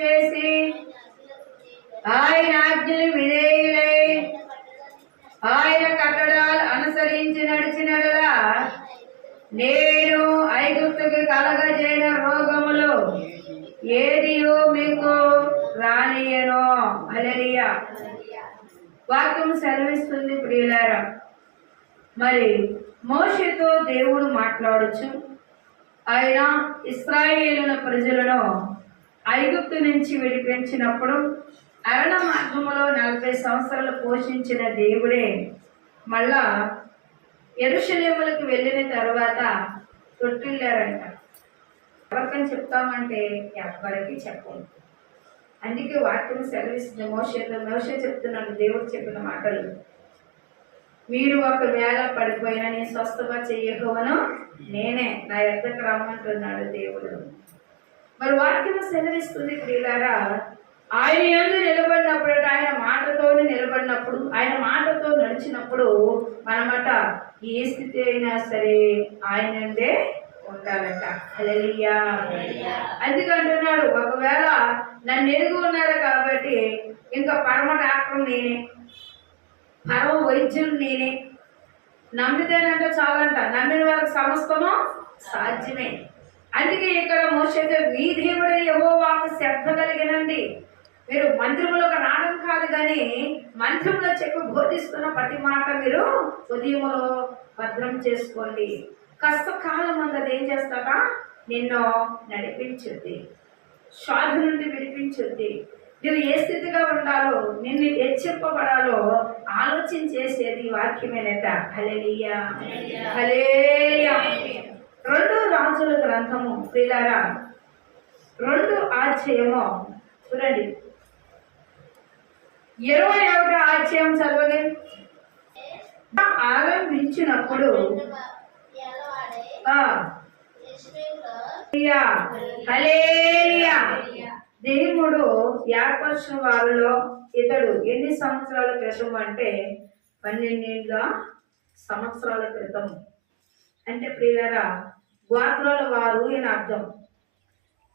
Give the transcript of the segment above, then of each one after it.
చేసి ఆయన ఆజ్ఞలు విధేయులై ఆయన కట్టడాలు అనుసరించి నడిచినలా నేను ఐగుప్తుకి కలగజేయన రోగములు ఏదియో మీకు రానియను. అలలియా వాక్యం సెలవిస్తుంది ప్రియులారా. మరి మోషతో దేవుడు మాట్లాడచ్చు ఆయన ఇస్రాయేలుల ప్రజలను ఐగుప్తు నుంచి విడిపించినప్పుడు అరణ మార్గములో నలభై సంవత్సరాలు పోషించిన దేవుడే. మళ్ళా ఎరుషలేములకు వెళ్ళిన తర్వాత తొట్టిల్లారంట. ఎవరికని చెప్తామంటే ఎవరికి చెప్పండి అందుకే వాక్యం సెలవిస్తుంది మోషతో మోష చెప్తున్నాడు దేవుడు చెప్పిన మాటలు. మీరు ఒకవేళ పడిపోయినా నేను స్వస్థగా చెయ్యహోవను నేనే. నా ఎద్దకు రమ్మంటున్నాడు దేవుడు. మరి వాక్యం సెలవిస్తుంది ప్రియులారా ఆయన ఎందు నిలబడినప్పుడు ఆయన మాటతోనే నిలబడినప్పుడు ఆయన మాటతో నడిచినప్పుడు మనమట ఏ స్థితి అయినా సరే ఆయనందే ఉండాలట హల్లెలూయా. అందుకంటున్నాడు ఒకవేళ నన్ను ఎరుగు ఉన్నారు కాబట్టి ఇంకా పరమ డాక్టర్ నేనే పరమ వైద్యులు నేనే. నమ్మితేనంటే చాలంట నమ్మిన వారికి సమస్తము సాధ్యమే. అందుకే ఇక్కడ మోసైతే మీ దేవుడే ఏవో వాకు శ్రద్ధ కలిగినండి. మీరు మంత్రములకు రావడం కాదు కానీ మంత్రములో చెప్పి బోధిస్తున్న ప్రతి మాట మీరు ఉదయములో భద్రం చేసుకోండి. కష్టకాలం అంతా ఏం చేస్తాక నిన్ను నడిపించుద్ది. శ్వాస నుండి విడిపించుద్ది. నువ్వు ఏ స్థితిగా ఉండాలో నిన్ను హెచ్చింపబడాలో ఆలోచన చేసేది వాక్యమేనట. హల్లెలూయా. హల్లెలూయా. రెండు రాజుల గ్రంథము ప్రిలారా రెండు ఆశ్చర్యము చూడండి. ఇరవై ఒకటి ఆశ్చర్యం చదవలే ఆరంభించినప్పుడు ఆ దేవుడు ఏర్పరిచిన వారిలో ఇతడు ఎన్ని సంవత్సరాల క్రితం అంటే పన్నెండేళ్ళ సంవత్సరాల క్రితం. అంటే ప్రియులరా గోత్రాల వారు అని అర్థం.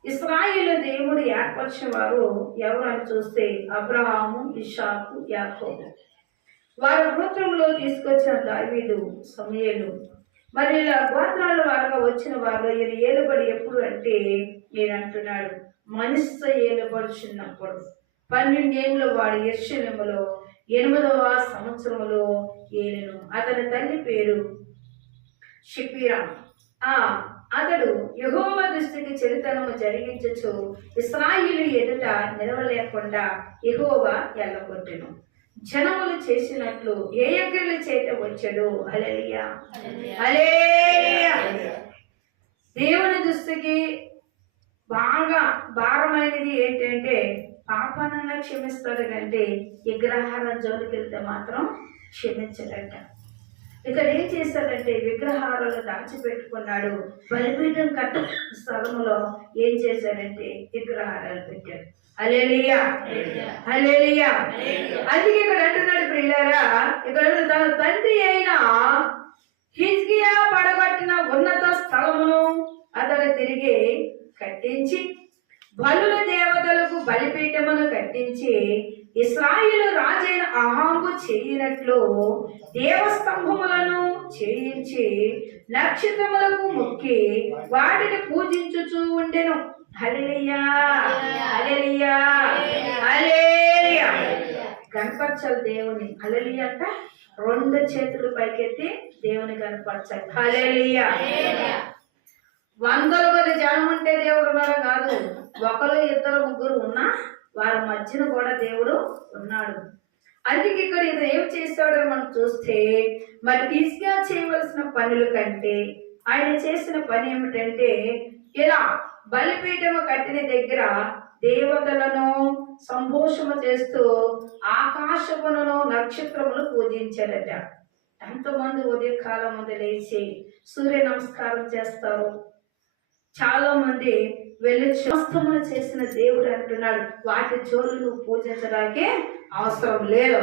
ఇస్రాయిల్ దేవుడు ఏర్పరిచిన వారు ఎవరని చూస్తే అబ్రహాము ఇషాకు యాకోబు. వారి గోత్రంలో తీసుకొచ్చిన దావీదు సమయలు. మరి ఇలా గోత్రాల వారుగా వచ్చిన వారు ఈయన ఏలుబడి ఎప్పుడు అంటే నేను అంటున్నాడు మనిషితో ఏలుబడుచున్నప్పుడు. పన్నెండేళ్ళ వాడు యర్షలములో ఎనిమిదవ సంవత్సరములో ఏలును. అతని తల్లి పేరు షిపిరా ఆ అతడు యహోవ దృష్టికి చెడుతనము జరిగించచ్చు ఇస్రాయిలు ఎదుట నిలవలేకుండా యహోవ ఎల్లగొట్టెను. జనములు చేసినట్లు ఏ ఎక్కడిలు చేత వచ్చాడు హల్లెలూయా. హల్లెలూయా. దేవుని దృష్టికి బాగా భారమైనది ఏంటంటే పాపానంగా క్షమిస్తాడు కంటే విగ్రహాల జోలికి వెళ్తే మాత్రం క్షమించడట. ఇక్కడ ఏం చేశాడంటే విగ్రహాలను దాచిపెట్టుకున్నాడు. బలిపీఠం కట్ట స్థలములో ఏం చేశాడంటే విగ్రహాలు పెట్టాడు. హల్లెలూయా. హల్లెలూయా. అందుకే ఇక్కడ అంటున్నాడు ప్రియులారా ఇక్కడ తన తండ్రి అయిన హిజ్కియా పడగొట్టిన ఉన్నత స్థలమును అతడు తిరిగి కట్టించి బలుల దేవతలకు బలిపీఠమును కట్టించి ఇస్రాయిలు రాజైన అహాబు చేయినట్లు దేవస్తంభములను చేయించి నక్షత్రములకు మొక్కి వాటిని పూజించుచూ ఉండెను. హల్లెలూయా! హల్లెలూయా! హల్లెలూయా! కనపరచాలి దేవుని. అలలి అంట? రెండు చేతులు పైకెత్తి దేవుని కనపరచాలి. హల్లెలూయా! వందల కొద్ది జనం ఉంటే దేవుడు కాదు. ఒకరు ఇద్దరు ముగ్గురు ఉన్నా వారి మధ్యన కూడా దేవుడు ఉన్నాడు. అందుకే ఇక్కడ ఇది ఏం చేస్తాడో మనం చూస్తే మరి ఈజీగా చేయవలసిన పనుల కంటే ఆయన చేసిన పని ఏమిటంటే ఇలా బలిపీఠము కట్టిన దగ్గర దేవతలను సంభోషము చేస్తూ ఆకాశములను నక్షత్రమును పూజించారట. ఎంతమంది ఉదయకాలం ముందు లేచి సూర్య నమస్కారం చేస్తారు. చాలా మంది వెళ్ళి శాస్త్రములు చేసిన దేవుడు అంటున్నాడు. వాటి జోలు నువ్వు పూజించడానికి అవసరం లేదు.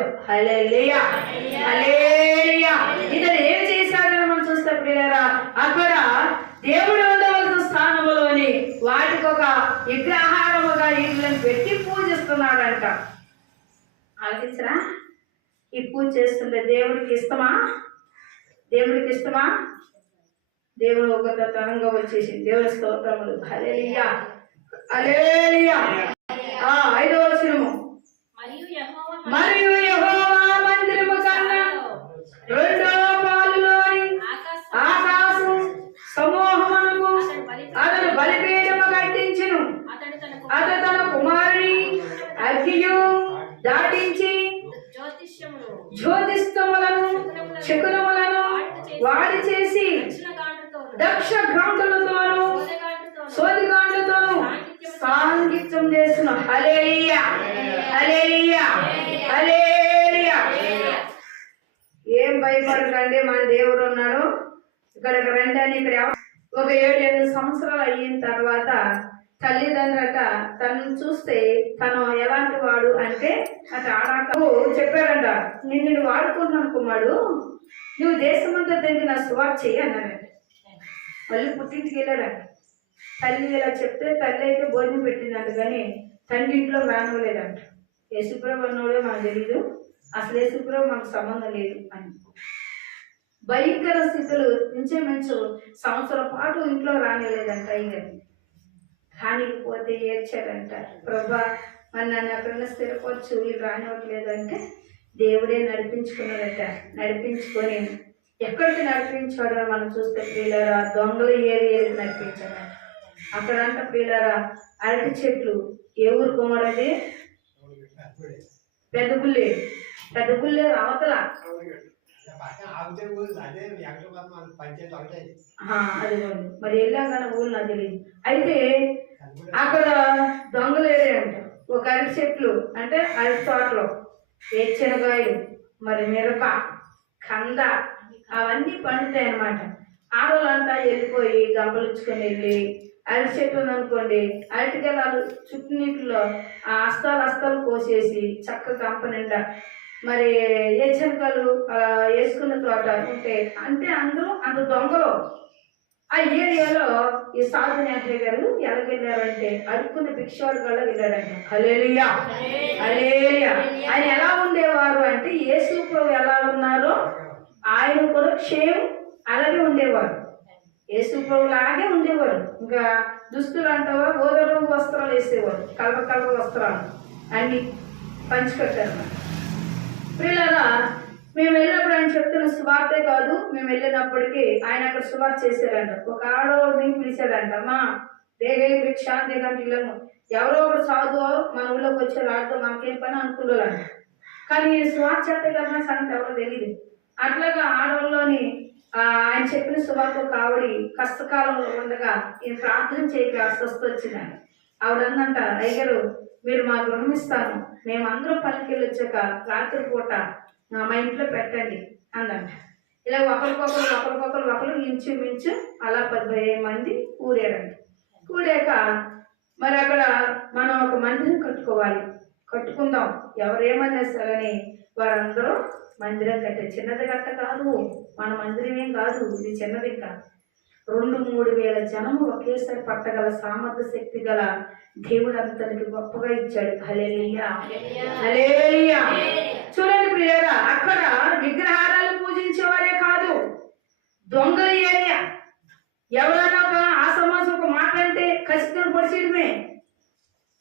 ఇతను ఏం చేశాడని మనం చూస్తాం పిల్లరా అక్కడ దేవుడు ఉండవలసిన స్థానంలోని వాటికి ఒక విగ్రహారముగా వీటిని పెట్టి పూజిస్తున్నాడంట. ఆలోచించరా? ఈ పూజ చేస్తుంటే దేవుడికి ఇష్టమా? దేవుడికి ఇష్టమా? దేవుడు ఒక తరంగా వచ్చేసి దేవుడి స్తోత్రములు. హలేలియా హలేలియా ఆ ఐదవ వచనము. మరియు యెహోవా మరియు యెహోవా మందిరము కన్నా రెండో పాలులోని ఆకాశ ఆకాశం సమూహమునకు అతడు బలిపీఠము కట్టించును అతడు తన అతడు తన కుమారుని అగ్గియు దాటించి జ్యోతిష్యమును జ్యోతిస్తములను శకునములను వాడి చేసి దక్షిణ గాండ్రతోను దక్ష గ్రంథులతోను సాంగిత్యం చేసిన హలేలియా హలేలియా హలేలియా ఏం భయపడకండి మన దేవుడు ఉన్నాడు. ఇక్కడికి రండి అని ఇక్కడ ఒక ఏడు ఎనిమిది సంవత్సరాలు అయిన తర్వాత తల్లిదండ్రులట తను చూస్తే తను ఎలాంటి వాడు అంటే అటు ఆడాక చెప్పాడంట నిన్ను వాడుకుంటున్నాను కుమారుడు. నువ్వు దేశమంతా తిరిగిన నా సువార్ చెయ్యి మళ్ళీ పుట్టింటికి వెళ్ళాడంట. తల్లి ఇలా చెప్తే తల్లి అయితే భోజనం పెట్టిందంట కానీ తండ్రి ఇంట్లో రానివ్వలేదంట యేసుప్రభు అన్నోడే మనకు తెలీదు. అసలు యేసుప్రభు మనకు సంబంధం లేదు అని. భయంకర స్థితులు ఇంచుమించు సంవత్సరం పాటు ఇంట్లో రానివ్వలేదంట అయ్యారు రానికపోతే ఏడ్చాడంట. ప్రభా మరి నన్ను ఎక్కడైనా స్థిరపరచు వీళ్ళు రానివ్వట్లేదంటే దేవుడే నడిపించుకున్నాడట. నడిపించుకొని ఎక్కడికి నడిపించాడో మనం చూస్తే ప్రియులరా దొంగల ఏరియాకి నడిపించాడు. అక్కడంట ప్రియులరా అరటి చెట్లు ఏ ఊరు గుమ్మడది పెద్ద గుల్లే పెద్ద గుల్లే రావతల మరి వెళ్ళాం కానీ ఊరు నాకు తెలియదు. అయితే అక్కడ దొంగలు ఏరియంట ఒక అరటి చెట్లు అంటే అరటి తోటలో. వేరుశనగాయలు మరి మిరప కంద అవన్నీ పండుతాయి అన్నమాట. ఆడవాళ్ళంతా వెళ్ళిపోయి గంపలుచ్చుకొని వెళ్ళి అరటి చెట్టు ఉందనుకోండి చుట్టూ నీటిలో ఆ అస్తాలు అస్తాలు కోసేసి చక్క కంప నిండా మరి ఏచనకలు వేసుకున్న తోట ఉంటే అంటే అందరూ అంత దొంగలు. ఆ ఏరియాలో ఈ సాధు నేహ్య గారు ఎలాగెళ్ళారంటే అడుక్కున్న భిక్షాడు కల్లా వెళ్ళాడంట. హలేలియా హలేలియా ఆయన ఎలా ఉండేవారు అంటే యేసు ప్రభు ఎలా ఉన్నారో ఆయన కూడా క్షేమ్ అలాగే ఉండేవారు. యేసు లాగే ఉండేవారు. ఇంకా దుస్తులు అంటావా? ఓదరు వస్త్రాలు వేసేవారు. కలవ కలవ వస్త్రాలు. అన్ని పంచిపెట్టారు. పిల్లరా మేము వెళ్ళినప్పుడు ఆయన చెప్తున్న సువార్తే కాదు మేము వెళ్ళినప్పటికీ ఆయన అక్కడ సువార్త చేశారంట ఒక ఆడవాడిని పిలిచాడంట అమ్మా దేగే భిక్షాంతి గంటలను ఎవరో ఒకటి సాధు మన ఊళ్ళోకి వచ్చారు ఆడితో మనకేం పని అనుకున్నారంట. కానీ ఈ సువార్త చెప్తే కదా సంగతి ఎవరో తెలియదు అట్లాగా ఆడవాళ్ళలోని ఆయన చెప్పిన సువార్త కావడి కష్టకాలంలో ఉండగా ఈయన ప్రార్థన చేయక స్వస్థ వచ్చిందంట ఆవిడందంట అయ్యగారు మీరు మా గృహం ఇస్తాను. మేము పనికి వచ్చాక రాత్రి పూట మా ఇంట్లో పెట్టండి అందంట ఇలా ఒకరికొకరు ఒకరికొకరు ఒకరు ఇంచుమించు అలా పదిహేను మంది కూడారండి కూడాక మరి అక్కడ మనం ఒక మందిని కట్టుకోవాలి. కట్టుకుందాం. ఎవరేమన్నా సరే వారందరూ మందిరం కట్టే చిన్నది కట్ట కాదు. మన మందిరం ఏం కాదు. ఇది చిన్నది రెండు మూడు వేల జనము ఒకేసారి పట్టగల సామర్థ్య శక్తి గల దేవుడు అంతనికి గొప్పగా ఇచ్చాడు. హలేలియా హలేలియా చూడండి ప్రియురా అక్కడ విగ్రహారాలు పూజించేవారే కాదు. దొంగల ఏరియా. ఎవరైనా ఒక ఆ సమాజం ఒక మాట అంటే ఖచ్చితంగా పొడిచేయడమే.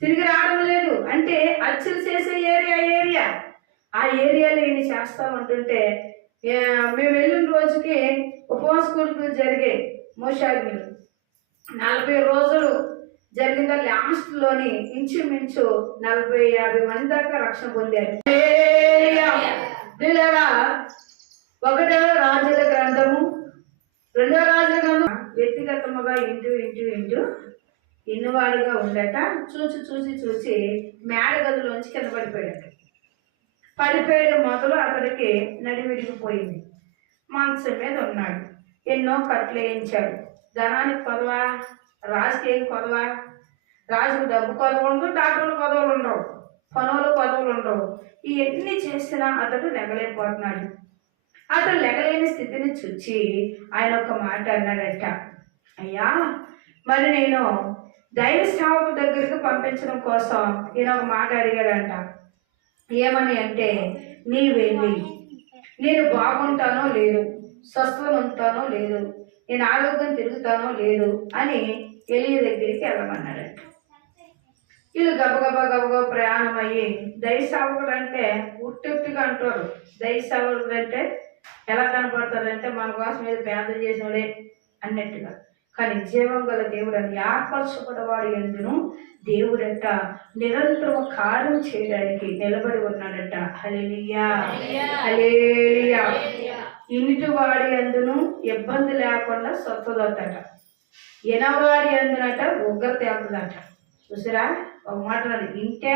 తిరిగి రావడం లేదు. అంటే అచ్చులు చేసే ఏరియా ఏరియా. ఆ ఏరియాలో ఈయన చేస్తామంటుంటే మేము వెళ్ళిన రోజుకి ఉపవాస కూర్పులు జరిగాయి మోషాగ్ని నలభై రోజులు జరిగిన లాస్ట్లోని ఇంచుమించు నలభై యాభై మంది దాకా రక్షణ పొందారు. ఒకటో రాజుల గ్రంథము రెండో రాజుల గ్రంథం వ్యక్తిగతముగా ఇంటూ ఇంటూ ఇంటూ ఇన్నువాడుగా ఉండట చూసి చూసి చూసి మేడ గదిలోంచి కింద పడిపోయాడు. పడిపోయడం మొదలు అతడికి నడివిడిగిపోయింది మంచం మీద ఉన్నాడు. ఎన్నో కట్లు వేయించాడు. ధనానికి కొదవా రాజుకి ఏం కొదవా రాజుకు డబ్బు కొదవలు ఉండదు డాక్టర్లు కొదవలు ఉండవు. పనులు కొదవలు ఉండవు. ఇవన్నీ చేసినా అతడు లెగలేకపోతున్నాడు. అతడు లెగలేని స్థితిని చూచి ఆయన ఒక మాట అన్నాడట. అయ్యా మరి నేను దైవ సేవకు దగ్గరికి పంపించడం కోసం ఈయన ఒక మాట అడిగాడంట. ఏమని అంటే నీ వెళ్ళి నేను బాగుంటానో లేదు స్వస్థం ఉంటానో లేదు నేను ఆరోగ్యం తిరుగుతానో లేదు అని ఎలియ దగ్గరికి వెళ్ళమన్నాడంట. వీళ్ళు గబగబా గబగబ ప్రయాణం అయ్యి దయ అంటే ఉట్టుగా అంటారు. దయ అంటే ఎలా కనపడతారంటే మన కోసం మీద పేద చేసినోడే అన్నట్టుగా. కానీ జీవం గల దేవుడు అని ఏర్పరచబడవాడు ఎందును? దేవుడట నిరంతరం కార్యం చేయడానికి నిలబడి ఉన్నాడట. హలేలియా హలేలియా ఇంటి వాడి అందును ఇబ్బంది లేకుండా సొత్తదొద్దట ఎనవాడి అందునట ఉగ్రత వెళ్తుందట చూసారా? ఒక మాట ఇంటే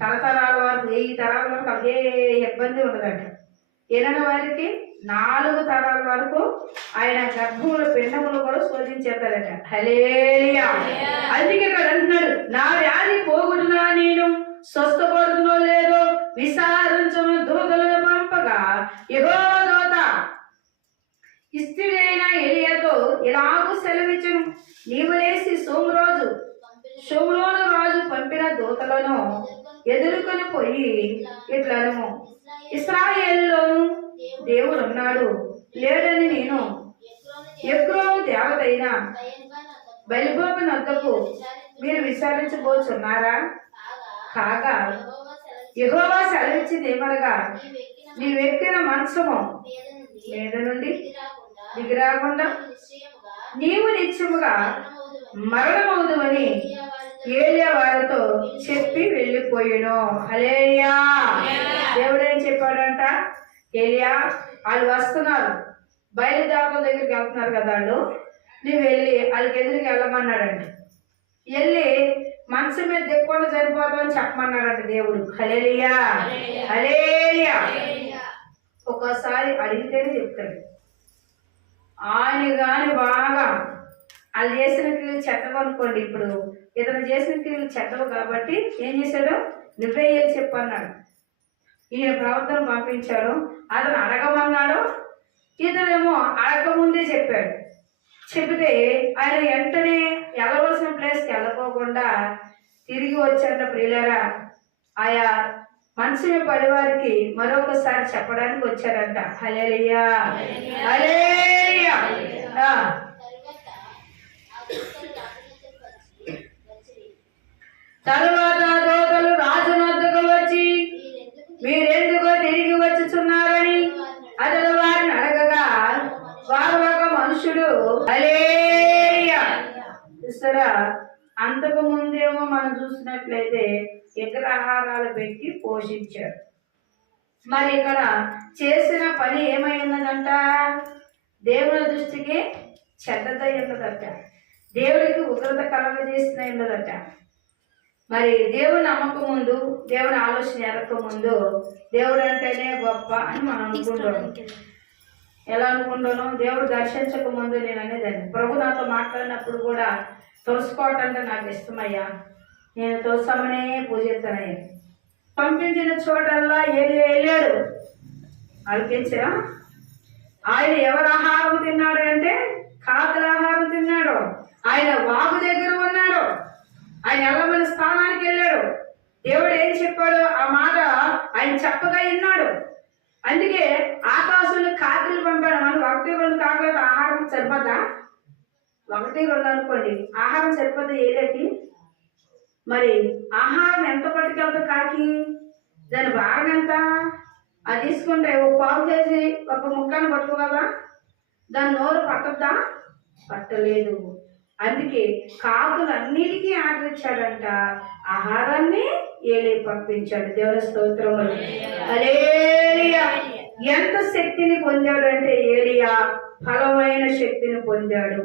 తరతరాల వరకు వెయ్యి తరాల వరకు అదే ఇబ్బంది ఉండదట. ఎనని వారికి నాలుగు తరాల వరకు ఆయన గర్భముల పిండములు కూడా శోధించేస్తాడట హలేలియా అందుకే ఇక్కడ అంటున్నాడు నా వ్యాధి పోగొడునా నేను? స్వస్థపడుతున్నో లేదో? విసారించను దూతలను పంపగా. యహో దోత ఇస్త్రీడైన ఎలియతో ఇలాగూ సెలవిచ్చును? నీవు లేచి సోమరోజు సోమరోను రాజు పంపిన దూతలను ఎదుర్కొని పోయి ఇట్లను. ఇస్రాయేలులోను దేవుడు ఉన్నాడు లేడని నేను ఎక్కడో దేవతైన బయలుబాబు నద్దకు మీరు విచారించబోచున్నారా? కాగా యెహోవా సెలవిచ్చింది ఏమనగా నీవెక్కిన మంచము మీద నుండి దిగి రాకుండా నీవు నిత్యముగా మరణమవుదువని ఏలియా వారితో చెప్పి వెళ్ళిపోయాను. హలేయా దేవుడు చెప్పాడంట? ఏలియా వాళ్ళు వస్తున్నారు. బయలుదేవతల దగ్గరికి వెళ్తున్నారు కదా వాళ్ళు. నువ్వు వెళ్ళి వాళ్ళకి ఎదురుకి వెళ్ళమన్నాడంట. వెళ్ళి మనసు మీద దిక్కుండా చనిపోతామని చెప్పమన్నాడంట దేవుడు. హలేలియా హలేలియా ఒక్కోసారి అడిగితేనే చెప్తాడు. ఆయన కానీ బాగా వాళ్ళు చేసిన క్రియలు చెత్తలు అనుకోండి ఇప్పుడు. ఇతను చేసిన క్రియలు చెత్తలు కాబట్టి ఏం చేశాడు? నువ్వే ఏం చెప్పన్నాడు? ఈయన ప్రవర్తన పంపించాడు అతను అడగమన్నాడు ఇతనేమో అడగకముందే చెప్పాడు. చెబితే ఆయన వెంటనే వెళ్ళవలసిన ప్లేస్కి వెళ్ళకోకుండా తిరిగి వచ్చాట ప్రియులరా. ఆయా మనసు పడివారికి మరొకసారి చెప్పడానికి వచ్చారంట. ఆ. తరువాత మీరెందుకో తిరిగి వచ్చుచున్నారని అతడు వారిని అడగగా వారు ఒక మనుషుడు చూస్తారా అంతకు ముందేమో మనం చూసినట్లయితే విగ్రహారాలు పెట్టి పోషించారు. మరి ఇక్కడ చేసిన పని ఏమైందంట దేవుని దృష్టికి చెడ్డదై ఉన్నదట దేవుడికి ఉగ్రత కలగజేసిన ఉన్నదట మరి దేవుని నమ్మకం ముందు దేవుని ఆలోచన ఎరక ముందు దేవుడు అంటేనే గొప్ప అని మనం అనుకుంటాం ఎలా అనుకుంటానో దేవుడు దర్శించక ముందు నేను అనేదాన్ని. ప్రభు నాతో మాట్లాడినప్పుడు కూడా తులసుకోవటం అంటే నాకు ఇష్టమయ్యా. నేను తులసమ్మనే పూజిస్తానయ్యా పంపించిన చోటల్లా ఏలి వెళ్ళాడు. ఆలోచించరా ఆయన ఎవరు ఆహారం తిన్నాడు అంటే కాకుల ఆహారం తిన్నాడు. ఆయన వాగు దగ్గర ఉన్నాడు. ఆయన ఎల్లమైన స్థానానికి వెళ్ళాడు. దేవుడు ఏం చెప్పాడు ఆ మాట ఆయన చెప్పగా విన్నాడు. అందుకే ఆకాశంలో కాకులు పంపాడు. మనం ఒకటి రెండు కాకులకు ఆహారం సరిపోద్దా? ఒకటి రెండు అనుకోండి. ఆహారం సరిపోతే ఏలేకి మరి ఆహారం ఎంత పట్టుకెళ్తా కాకి? దాని భారం ఎంత? అది తీసుకుంటే ఓ పావు కేజీ ఒక ముక్కను పట్టుకోగలరా దాని నోరు పట్టద్దా? పట్టలేదు. అందుకే కాకులన్నిటికీ ఆర్డర్ ఇచ్చాడంట. ఆహారాన్ని ఏలే పంపించాడు. దేవుని స్తోత్రం ఎంత శక్తిని పొందాడు అంటే ఏలియా ఫలమైన శక్తిని పొందాడు.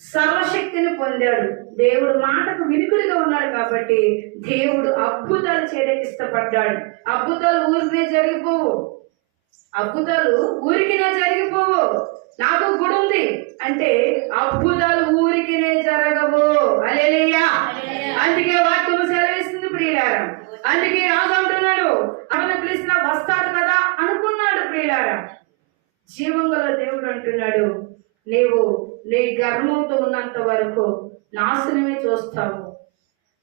సర్వశక్తిని పొందాడు. దేవుడు మాటకు వినుకుడిగా ఉన్నాడు కాబట్టి దేవుడు అద్భుతాలు చేయడానికి ఇష్టపడ్డాడు. అద్భుతాలు ఊరికే జరిగిపోవు. అద్భుతాలు ఊరికినే జరిగిపోవు. నాకు గుడి ఉంది. అంటే అద్భుతాలు ఊరికినే జరగవు. అలెలియా అందుకే వాక్యం సెలవిస్తుంది ప్రియులారా. అందుకే రాజు అంటున్నాడు ఆయన పిలిచిన వస్తాడు కదా అనుకున్నాడు ప్రియులారా. జీవం గల దేవుడు అంటున్నాడు నీవు నీ గర్వంతో ఉన్నంత వరకు నాశనమే చూస్తావు.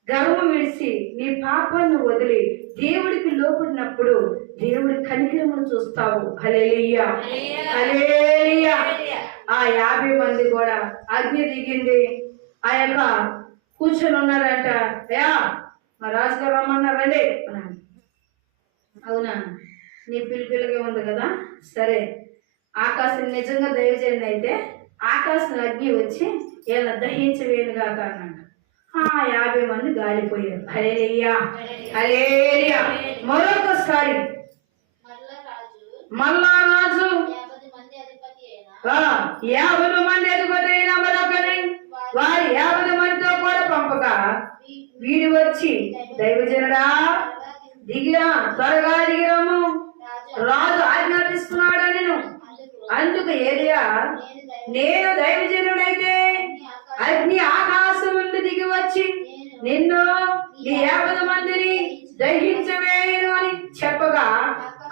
గర్వం విడిచి నీ పాపాన్ని వదిలి దేవుడికి లోపడినప్పుడు దేవుడి కనికరమును చూస్తావు హలేలియా హలేలియా ఆ యాభై మంది కూడా అగ్ని దిగింది. ఆ యొక్క కూర్చొని ఉన్నారంట. యా మా రాజుగారు రమ్మన్నారు రండి. అవునా? నీ పిలిపిల్లగా ఉంది కదా? సరే. ఆకాశం నిజంగా దయచేయండి అయితే. ఆకాశం అగ్ని వచ్చి ఇలా దహించవేనుగా అన్నాడు. ఆ యాభై మంది గాలిపోయారు. హలేలియా హలేలియా మరొకసారి మల్లారాజు. రాజు యాభై మంది అధిపతి అయిన ఆ, మంది వారి యాభై మందితో కూడా పంపగా వీడు వచ్చి దైవజనుడా దిగిరా త్వరగా దిగిరాము రాజు ఆజ్ఞాపిస్తున్నాడు నేను అందుకు ఏరియా నేను దైవజనుడైతే అగ్ని ఆకాశం నుండి దిగి వచ్చి నిన్ను ఈ యాభై మందిని దహించవేయను అని చెప్పగా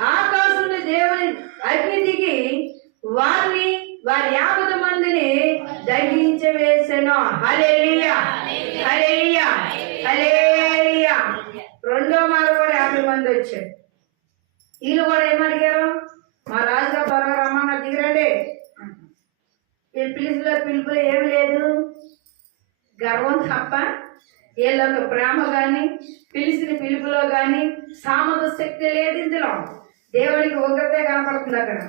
ఆకాశం దేవుని అగ్ని దిగి వారిని వారి యాభై మందిని దహించవేసెను. హల్లెలూయా. హల్లెలూయా. హల్లెలూయా. రెండో మారు కూడా యాభై మంది వచ్చారు. వీళ్ళు కూడా ఏమడిగారు మా రాజుగా త్వరగా రమ్మన్న దిగిరండి. పిలుపులో పిలుపులో ఏం లేదు. గర్వం తప్ప వీళ్ళ ప్రేమ కానీ పిలిచిన పిలుపులో కానీ సామత శక్తి లేదు ఇందులో. దేవుడికి ఒకటే కనపడుతుంది అక్కడ.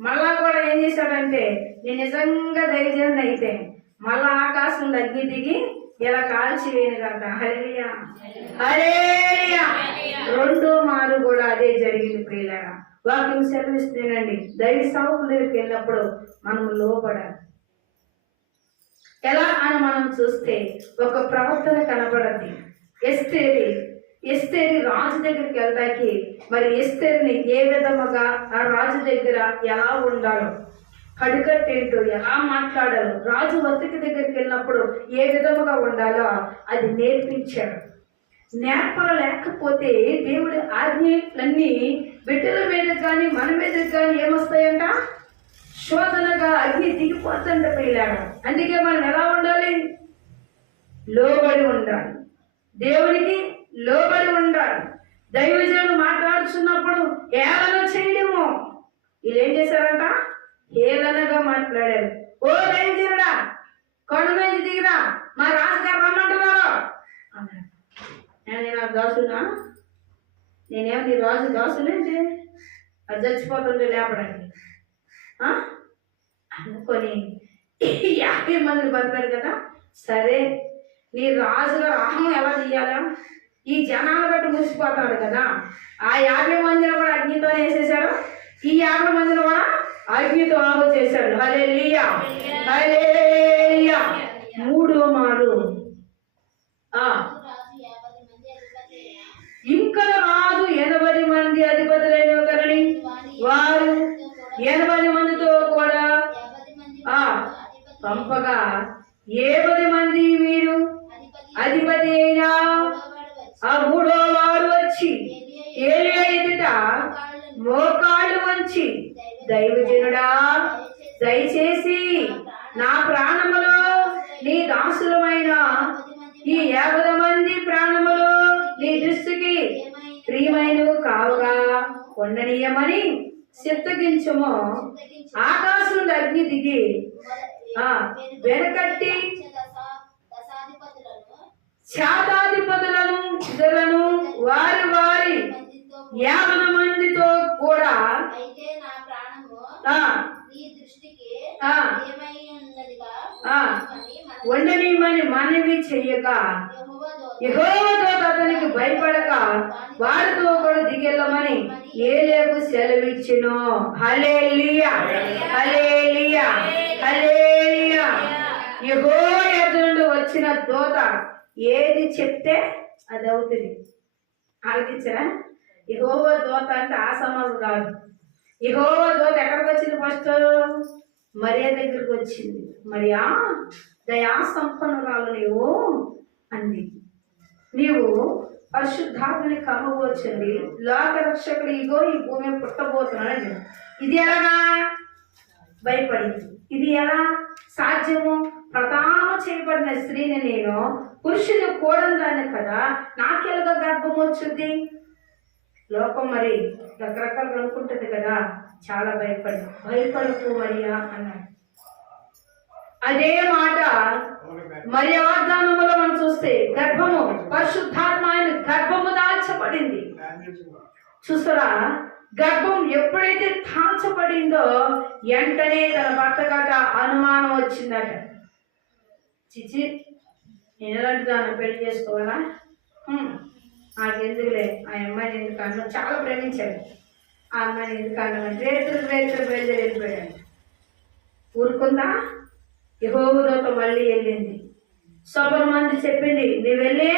మళ్ళా కూడా ఏం చేశాడంటే నేను నిజంగా దైవజనం అయితే మళ్ళా ఆకాశం అగ్ని దిగి ఇలా కాల్చి వేయను కాక హరియా హరేయా రెండో మారు కూడా అదే జరిగింది ప్రియులారా. వాక్యం సెలవిస్తేనండి దైవ సభకు దగ్గరికి వెళ్ళినప్పుడు మనం లోపడాలి. ఎలా అని మనం చూస్తే ఒక ప్రవర్తన కనబడద్ది ఎస్తేరి ఎస్తేరి రాజు దగ్గరికి వెళ్ళడానికి మరి ఎస్తేరిని ఏ విధముగా ఆ రాజు దగ్గర ఎలా ఉండాలో కడుగట్టేంటో ఎలా మాట్లాడాలో రాజు వద్దకి దగ్గరికి వెళ్ళినప్పుడు ఏ విధముగా ఉండాలో అది నేర్పించాడు. నేర్పలేకపోతే దేవుడి ఆజ్ఞలన్నీ బిడ్డల మీద కానీ మన మీద కానీ ఏమొస్తాయంట? శోధనగా అగ్ని దిగిపోతుంట పిల్లాడు అందుకే మనం ఎలా ఉండాలి? లోబడి ఉండాలి. దేవుడికి లోబడి ఉండాలి. దైవజనుడు మాట్లాడుతున్నప్పుడు ఏలన చేయడము వీళ్ళేం ఏం చేశారంట? ఏలనగా మాట్లాడారు. ఓ దైవజనుడా కొండ మీద దిగిరా మా రాజుగారు రమ్మంటున్నారు. అన్నాడు. నేను నాకు దాసునా? నేనేమో నీ రాజు దాసులేంటి అది చచ్చిపోతుంటే లేపడానికి. అనుకొని యాభై మందిని పంపారు కదా? సరే నీ రాజుగారు ఆహం ఎలా తీయాలా? ఈ జనాలు బట్టి మురిసిపోతాడు కదా. ఆ యాభై మందిని కూడా అగ్నితో వేసేసాడు ఈ యాభై మందిని కూడా అగ్నితో ఆహు చేశాడు. హలే లియా మూడో మాడు ఆ. ఇంకా రాదు ఎనభై మంది అధిపతులైన ఒకరిని. వారు ఎనభై మందితో కూడా ఆ పంపగా. ఏ పది మంది మీరు అధిపతి అయినా ఆ మూడో వాడు వచ్చి ఏలియా ఎదుట మోకాళ్ళు వంచి దైవజనుడా దయచేసి నా ప్రాణములో నీ దాసులమైన ఈ యాభై మంది ప్రాణములో నీ దృష్టికి ప్రియమైనవి కావుగా. ఉండనీయమని చిత్తగించము ఆకాశం అగ్ని దిగి వెనకట్టి దశాధిపతులను శాతాధిపతులను ఇతరులను వారి వారి మందితో యాభై మందితో కూడా అయితే నా ప్రాణము నీ దృష్టికి ఏమై ఉన్నదిగా? మనవి చెయ్యక. యెహోవాతో అతనికి భయపడక. వారితో కూడా దిగెళ్ళమని ఏలేకు సెలవిచ్చును. హల్లెలూయా. హల్లెలూయా. హల్లెలూయా. యెహోవా నుండి వచ్చిన దూత ఏది చెప్తే అది అవుతుంది. ఆలోచించరా? యెహోవా దూత అంటే ఆ సమాజం కాదు. యెహోవా దూత ఎక్కడికి వచ్చింది ఫస్ట్? మరియా దగ్గరికి వచ్చింది. మరియా దయా సంపన్నురాలు నీవు అంది. నీవు పరిశుద్ధాత్మని కమ్మవచ్చండి లోక రక్షకుడు ఇగో ఈ భూమి పుట్టబోతున్నాడు ఇది ఎలాగా? భయపడింది. ఇది ఎలా? సాధ్యము? ప్రధానం చేయబడిన స్త్రీని నేను పురుషుని కూడందాన్ని కదా నాకెలుగా గర్భం వచ్చింది? లోకం మరి రకరకాలుగా అనుకుంటుంది కదా చాలా భయపడి భయపడకు మరియా అన్నాడు. అదే మాట మరి వాగ్దానములో మనం చూస్తే గర్భము పరిశుద్ధాత్మ ఆయన గర్భము దాల్చబడింది. చూసారా గర్భం ఎప్పుడైతే తాల్చబడిందో వెంటనే తన భర్త కాక అనుమానం వచ్చిందట. చిచి నేను ఎలాంటి దాన్ని పెళ్ళి చేసుకోవాలా? నాకెందుకులే? ఆ అమ్మాయిని ఎందుకు అన్నం చాలా ప్రేమించాడు. ఆ అమ్మాయిని ఎందుకు అన్నం రేతులు రేతులు బయలుదేరి వెళ్ళిపోయాడు. ఊరుకుందా? యహోదోత మళ్ళీ వెళ్ళింది. సభల మంది చెప్పింది నీ వెళ్ళి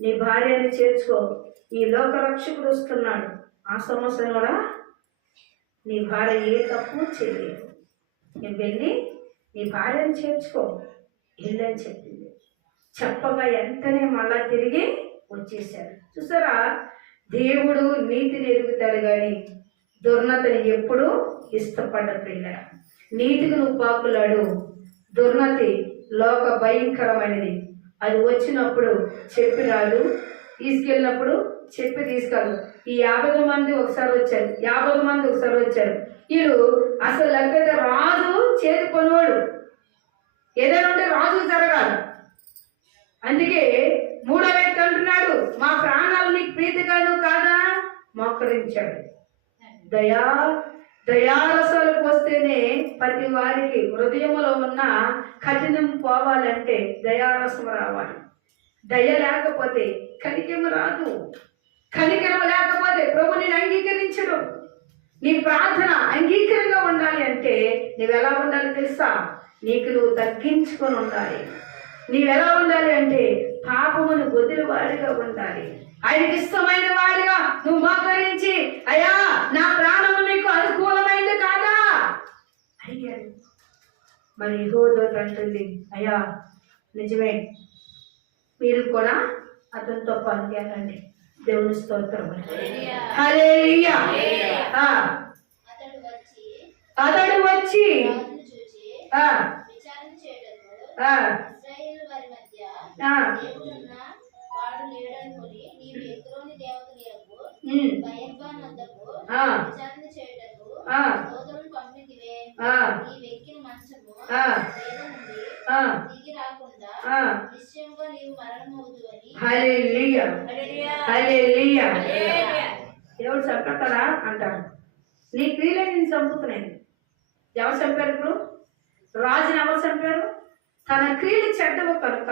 నీ భార్యని చేర్చుకో. ఈ లోక రక్షకుడు వస్తున్నాడు. ఆ సమస్యను కూడా నీ భార్య ఏ తప్పు చేయలేదు. నేను వెళ్ళి నీ భార్యను చేర్చుకో. వెళ్ళని చెప్పింది. చెప్పగా వెంటనే మళ్ళా తిరిగి వచ్చేసాడు చూసారా? దేవుడు నీతిని ఎరుగుతాడు కానీ దుర్నతని ఎప్పుడూ ఇష్టపడ్డ పిల్ల. నీతికి నువ్వు పాకులాడు. దుర్నతి లోక భయంకరమైనది. అది వచ్చినప్పుడు చెప్పి రాదు. తీసుకెళ్ళినప్పుడు చెప్పి తీసుకురాదు ఈ యాభై మంది ఒకసారి వచ్చారు. యాభై మంది ఒకసారి వచ్చారు. వీళ్ళు అసలు లెక్క రాజు చేతి కొనువాడు ఏదైనా ఉంటే రాజు జరగాలి. అందుకే మూడో మా ప్రాణాలు నీకు ప్రీతిగాను కాదా? మోకరించాడు. దయా దయారసాలకు పోస్తేనే ప్రతి వారికి హృదయంలో ఉన్న కఠినం పోవాలంటే దయారసం రావాలి. దయ లేకపోతే కనికరం రాదు. కనికరం లేకపోతే ప్రభు నేను అంగీకరించడు నీ ప్రార్థన అంగీకరంగా ఉండాలి అంటే నీవెలా ఎలా ఉండాలి తెలుసా? నీకు నువ్వు తగ్గించుకొని ఉండాలి. నీవు ఎలా ఉండాలి అంటే పాపమును వదిలి వాడిగా ఉండాలి. ఆయనకి ఇష్టమైన వాడిగా నువ్వు మోకరించి అయ్యా నా ప్రాణము నీకు అనుకూలమైంది కాదా? అడిగాడు. మరి యెహోవా అంటుంది అయ్యా నిజమే. మీరు కూడా అతనితో పాల్గొనండి దేవుని స్తోత్రం అతడు వచ్చి ఆ, విచారణ చేయటకు ఆ, ఇశ్రాయేలు వారి మధ్య ఆ, దేవుడున్న వాడు లేడనుకొని నీవు దేవతలకు విచారణ చేయటకు పంపితివే ఈ వెక్కిన మంచము దిగి రాకుండా. నిశ్చయంగా. దేవుడు అంటాడు. నీ క్రియలే నేను చంపుతున్నాయి ఎవరు చంపారు ఇప్పుడు? రాజుని ఎవరు చంపారు? తన క్రియలు చెడ్డవు కనుక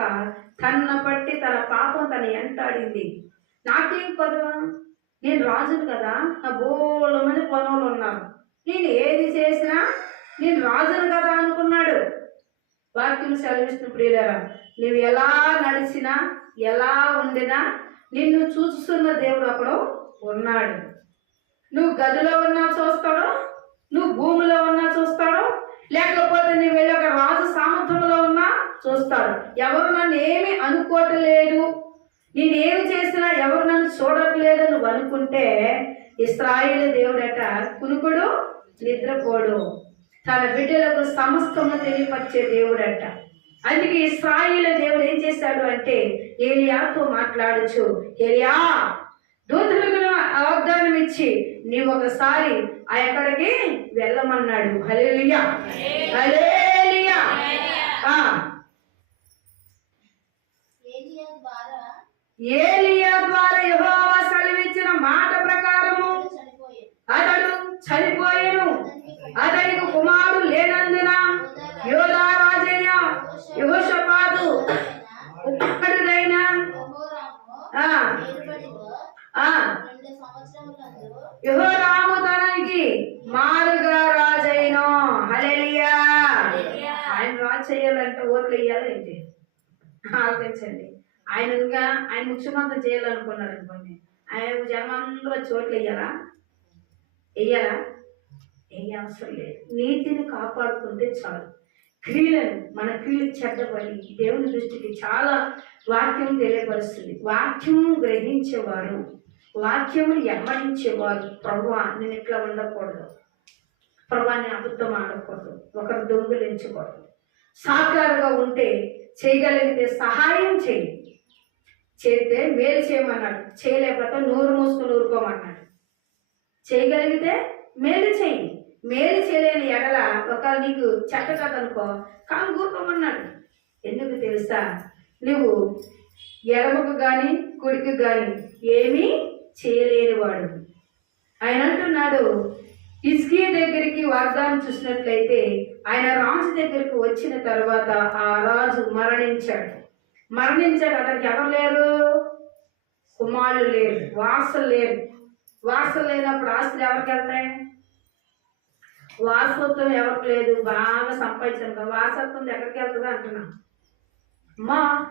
తన బట్టి తన పాపం తన ఎంటాడింది నాకేం కొదవా? నేను రాజును కదా నా బోళ్ళ మంది పనులు నేను ఏది చేసినా నేను రాజును కదా అనుకున్నాడు. వాక్యం సెలవిస్తున్న ప్రియులరా నువ్వు ఎలా నడిచినా ఎలా ఉండినా నిన్ను చూస్తున్న దేవుడు అక్కడ ఉన్నాడు. నువ్వు గదిలో ఉన్నా చూస్తాడో నువ్వు భూమిలో ఉన్నా చూస్తాడో లేకపోతే నువ్వు వెళ్ళి ఒక రాజు సామర్థ్యంలో ఉన్నా చూస్తాడు. ఎవరు నన్ను ఏమి అనుకోవట్లేదు. నేను ఏమి చేసినా ఎవరు నన్ను చూడట్లేదు నువ్వు అనుకుంటే ఇస్రాయిల్ దేవుడట కునుకుడు నిద్రపోడు. తన బిడ్డలకు సమస్తము తెలియపరిచే దేవుడట. అందుకే ఇస్రాయిల దేవుడు ఏం చేశాడు అంటే ఏలియాతో మాట్లాడచ్చు ఏలియా దూతలకు వాగ్దానం ఇచ్చి నీవు ఒకసారి ఆ ఎక్కడికి వెళ్ళమన్నాడు. హల్లెలూయా. ఆ, ఏలియా ద్వారా యెహోవా సెలవిచ్చిన మాట ప్రకారము అతడు చనిపోయాను అతనికి కుమారుడు లేనందున యోధా రాజయ్య యహోషపాదు కుమారుడైన యెహోరాము తనకి మారుగా రాజైన. హల్లెలూయా. ఆయన రాజు చేయాలంటే ఓట్లు వేయాలి ఏంటి? ఆలోచించండి. ఆయనగా ఆయన ముఖ్యమంత్రి చేయాలనుకున్నాడు అనుకోండి. ఆయన జనమందరూ వచ్చి ఓట్లు వేయాలా? వెయ్యాలా వెయ్య అవసరం లేదు. నీతిని కాపాడుకుంటే చాలు. క్రియలను మన క్రియలు చెడ్డబడి దేవుని దృష్టికి చాలా వాక్యం తెలియపరుస్తుంది. వాక్యం గ్రహించేవారు వాక్యమును ఎమ్మడించేవారు ప్రభు నేను ఇట్లా ఉండకూడదు. ప్రభాని అబద్ధం ఆడకూడదు. ఒకరు దొంగిలించకూడదు. సాకారుగా ఉంటే చేయగలిగితే సహాయం చేయి. చేస్తే మేలు చేయమన్నాడు. చేయలేకపోతే నోరు మూసుకుని ఊరుకోమన్నాడు. చేయగలిగితే మేలు చేయి. మేలు చేయలేని ఎడల ఒక నీకు చెక్క కదనుకో కాను ఊరుకోమన్నాడు. ఎందుకు తెలుసా? నువ్వు ఎడమకు కానీ కుడికి కానీ ఏమీ చేయలేనివాడు. ఆయన అంటున్నాడు ఇస్కియ దగ్గరికి వాగ్దానం చూసినట్లయితే ఆయన రాజు దగ్గరికి వచ్చిన తర్వాత ఆ రాజు మరణించాడు. మరణించాడు అతనికి ఎవరు లేరు? కుమారులు లేరు వాసలు లేరు. వాసలు లేనప్పుడు ఆస్తులు ఎవరికి వెళ్తాయి? వారసత్వం ఎవరికి లేదు? బాగా సంపాదించాను వాసత్వం వారసత్వం ఎక్కడికి వెళ్తుంది అంటున్నా. అమ్మా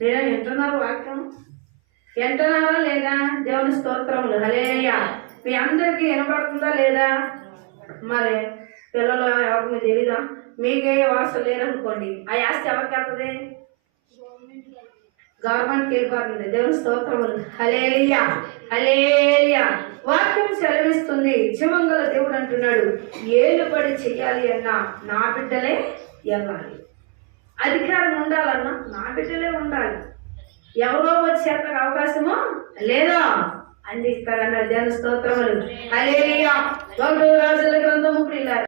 నేను వింటున్నారు వాక్యం. వింటున్నారా లేదా? దేవుని స్తోత్రములు. హలేయ మీ అందరికీ వినపడుతుందా లేదా? మరి పిల్లలు ఎవరికి తెలీదా? మీకే వాసు లేరనుకోండి. ఆ ఆస్తి ఎవరికి వెళ్తుంది? గవర్నమెంట్కి వెళ్ళిపోతుంది. దేవుని స్తోత్రములు. హలేలియా హలేలియా వాక్యం సెలవిస్తుంది. జీవంగల దేవుడు అంటున్నాడు. ఏలుబడి చెయ్యాలి అన్నా నా బిడ్డలే వెళ్ళాలి అధికారం ఉండాలన్నా నా బిడ్డలే ఉండాలి. ఎవరో వచ్చేంత అవకాశము లేదా అందిస్తారన్నాడు దేవుని స్తోత్రములు. హలేలియా ఒకటో రాజుల గ్రంథము ప్రియులారా